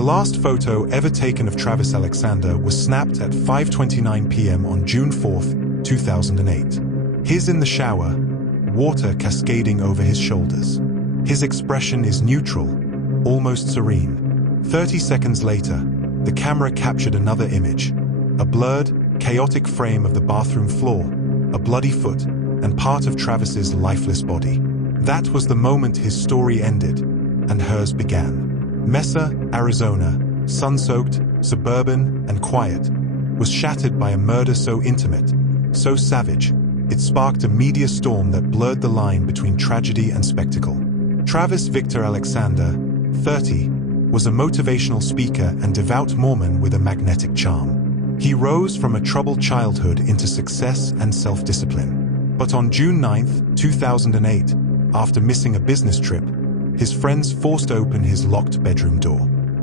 The last photo ever taken of Travis Alexander was snapped at 5:29 p.m. on June 4, 2008. He's in the shower, water cascading over his shoulders. His expression is neutral, almost serene. 30 seconds later, the camera captured another image, a blurred, chaotic frame of the bathroom floor, a bloody foot, and part of Travis's lifeless body. That was the moment his story ended, and hers began. Mesa, Arizona, sun-soaked, suburban, and quiet, was shattered by a murder so intimate, so savage, it sparked a media storm that blurred the line between tragedy and spectacle. Travis Victor Alexander, 30, was a motivational speaker and devout Mormon with a magnetic charm. He rose from a troubled childhood into success and self-discipline. But on June 9, 2008, after missing a business trip, his friends forced open his locked bedroom door.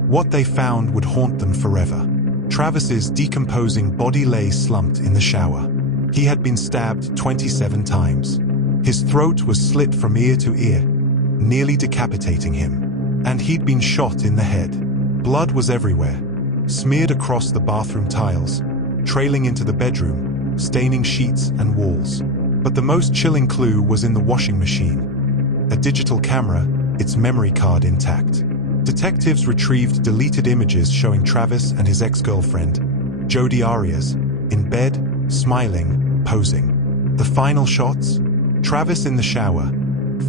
What they found would haunt them forever. Travis's decomposing body lay slumped in the shower. He had been stabbed 27 times. His throat was slit from ear to ear, nearly decapitating him. And he'd been shot in the head. Blood was everywhere, smeared across the bathroom tiles, trailing into the bedroom, staining sheets and walls. But the most chilling clue was in the washing machine. A digital camera, its memory card intact. Detectives retrieved deleted images showing Travis and his ex-girlfriend, Jodi Arias, in bed, smiling, posing. The final shots? Travis in the shower,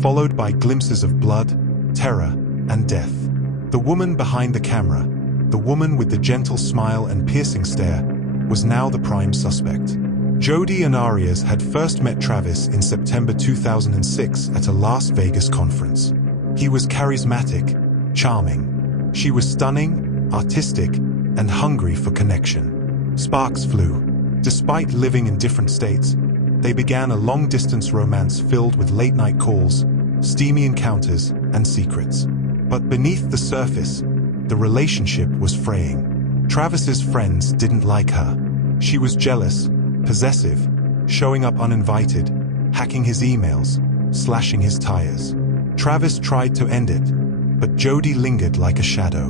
followed by glimpses of blood, terror, and death. The woman behind the camera, the woman with the gentle smile and piercing stare, was now the prime suspect. Jodi and Arias had first met Travis in September 2006 at a Las Vegas conference. He was charismatic, charming. She was stunning, artistic, and hungry for connection. Sparks flew. Despite living in different states, they began a long-distance romance filled with late-night calls, steamy encounters, and secrets. But beneath the surface, the relationship was fraying. Travis's friends didn't like her. She was jealous, possessive, showing up uninvited, hacking his emails, slashing his tires. Travis tried to end it, but Jodi lingered like a shadow.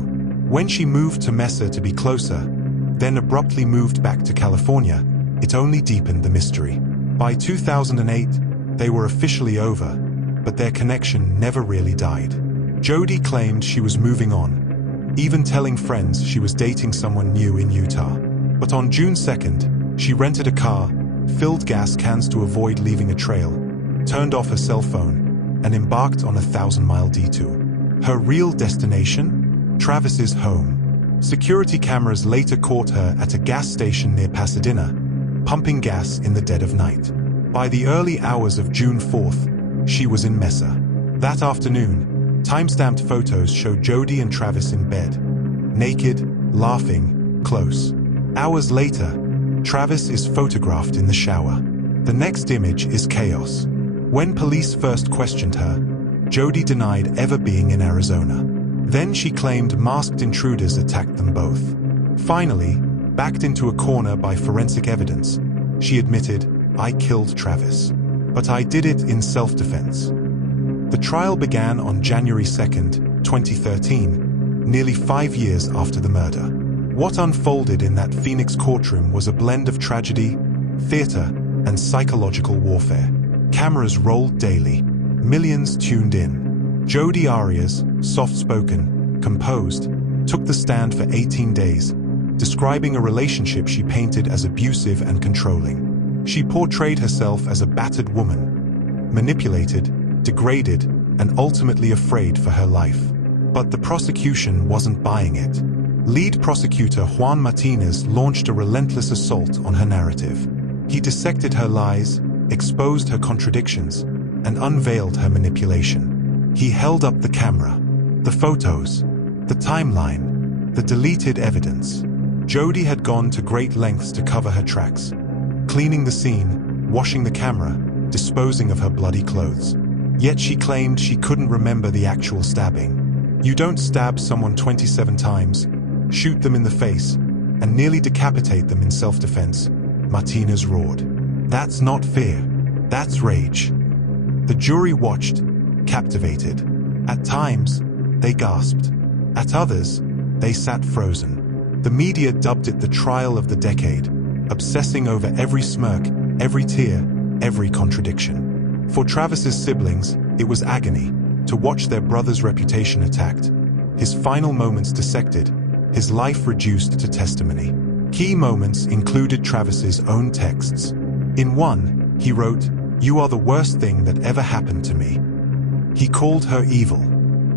When she moved to Mesa to be closer, then abruptly moved back to California, it only deepened the mystery. By 2008, they were officially over, but their connection never really died. Jodi claimed she was moving on, even telling friends she was dating someone new in Utah. But on June 2nd, she rented a car, filled gas cans to avoid leaving a trail, turned off her cell phone, and embarked on a 1,000-mile detour. Her real destination? Travis's home. Security cameras later caught her at a gas station near Pasadena, pumping gas in the dead of night. By the early hours of June 4th, she was in Mesa. That afternoon, time-stamped photos showed Jodi and Travis in bed, naked, laughing, close. Hours later, Travis is photographed in the shower. The next image is chaos. When police first questioned her, Jodi denied ever being in Arizona. Then she claimed masked intruders attacked them both. Finally, backed into a corner by forensic evidence, she admitted, "I killed Travis. But I did it in self-defense." The trial began on January 2nd, 2013, nearly 5 years after the murder. What unfolded in that Phoenix courtroom was a blend of tragedy, theater, and psychological warfare. Cameras rolled daily. Millions tuned in. Jodi Arias, soft-spoken, composed, took the stand for 18 days, describing a relationship she painted as abusive and controlling. She portrayed herself as a battered woman, manipulated, degraded, and ultimately afraid for her life. But the prosecution wasn't buying it. Lead prosecutor Juan Martinez launched a relentless assault on her narrative. He dissected her lies, exposed her contradictions, and unveiled her manipulation. He held up the camera, the photos, the timeline, the deleted evidence. Jodi had gone to great lengths to cover her tracks, cleaning the scene, washing the camera, disposing of her bloody clothes. Yet she claimed she couldn't remember the actual stabbing. You don't stab someone 27 times, shoot them in the face, and nearly decapitate them in self-defense, Martinez roared. That's not fear, that's rage. The jury watched, captivated. At times, they gasped. At others, They sat frozen. The media dubbed it the trial of the decade, obsessing over every smirk, every tear, every contradiction. For Travis's siblings, it was agony to watch their brother's reputation attacked, his final moments dissected, his life reduced to testimony. Key moments included Travis's own texts. In one, he wrote, "You are the worst thing that ever happened to me." He called her evil,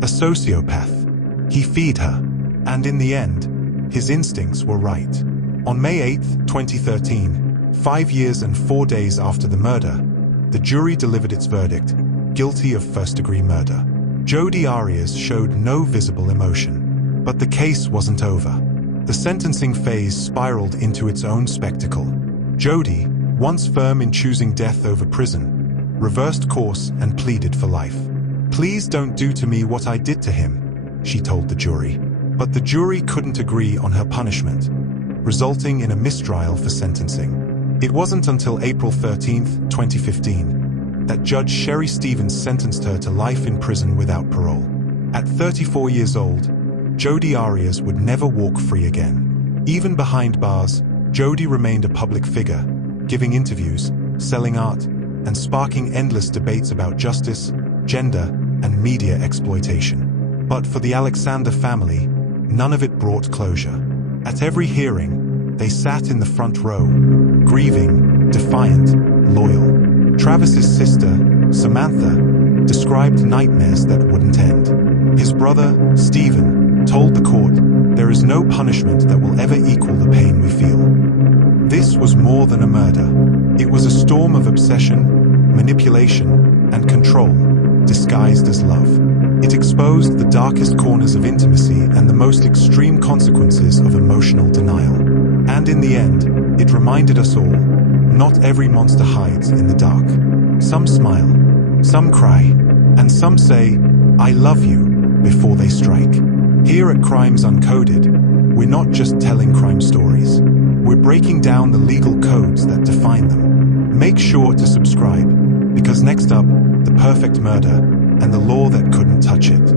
a sociopath. He feared her, and in the end, his instincts were right. On May 8, 2013, 5 years and 4 days after the murder, the jury delivered its verdict, guilty of first-degree murder. Jodi Arias showed no visible emotion. But the case wasn't over. The sentencing phase spiraled into its own spectacle. Jodi, once firm in choosing death over prison, reversed course and pleaded for life. "Please don't do to me what I did to him," she told the jury. But the jury couldn't agree on her punishment, resulting in a mistrial for sentencing. It wasn't until April 13, 2015, that Judge Sherry Stevens sentenced her to life in prison without parole. At 34 years old, Jodi Arias would never walk free again. Even behind bars, Jodi remained a public figure, giving interviews, selling art, and sparking endless debates about justice, gender, and media exploitation. But for the Alexander family, none of it brought closure. At every hearing, they sat in the front row, grieving, defiant, loyal. Travis's sister, Samantha, described nightmares that wouldn't end. His brother, Stephen, told the court, "There is no punishment that will ever equal the pain we feel." This was more than a murder. It was a storm of obsession, manipulation, and control, disguised as love. It exposed the darkest corners of intimacy and the most extreme consequences of emotional denial. And in the end, it reminded us all, not every monster hides in the dark. Some smile, some cry, and some say, "I love you," before they strike. Here at Crimes Uncoded, we're not just telling crime stories. We're breaking down the legal codes that define them. Make sure to subscribe, because next up, the perfect murder and the law that couldn't touch it.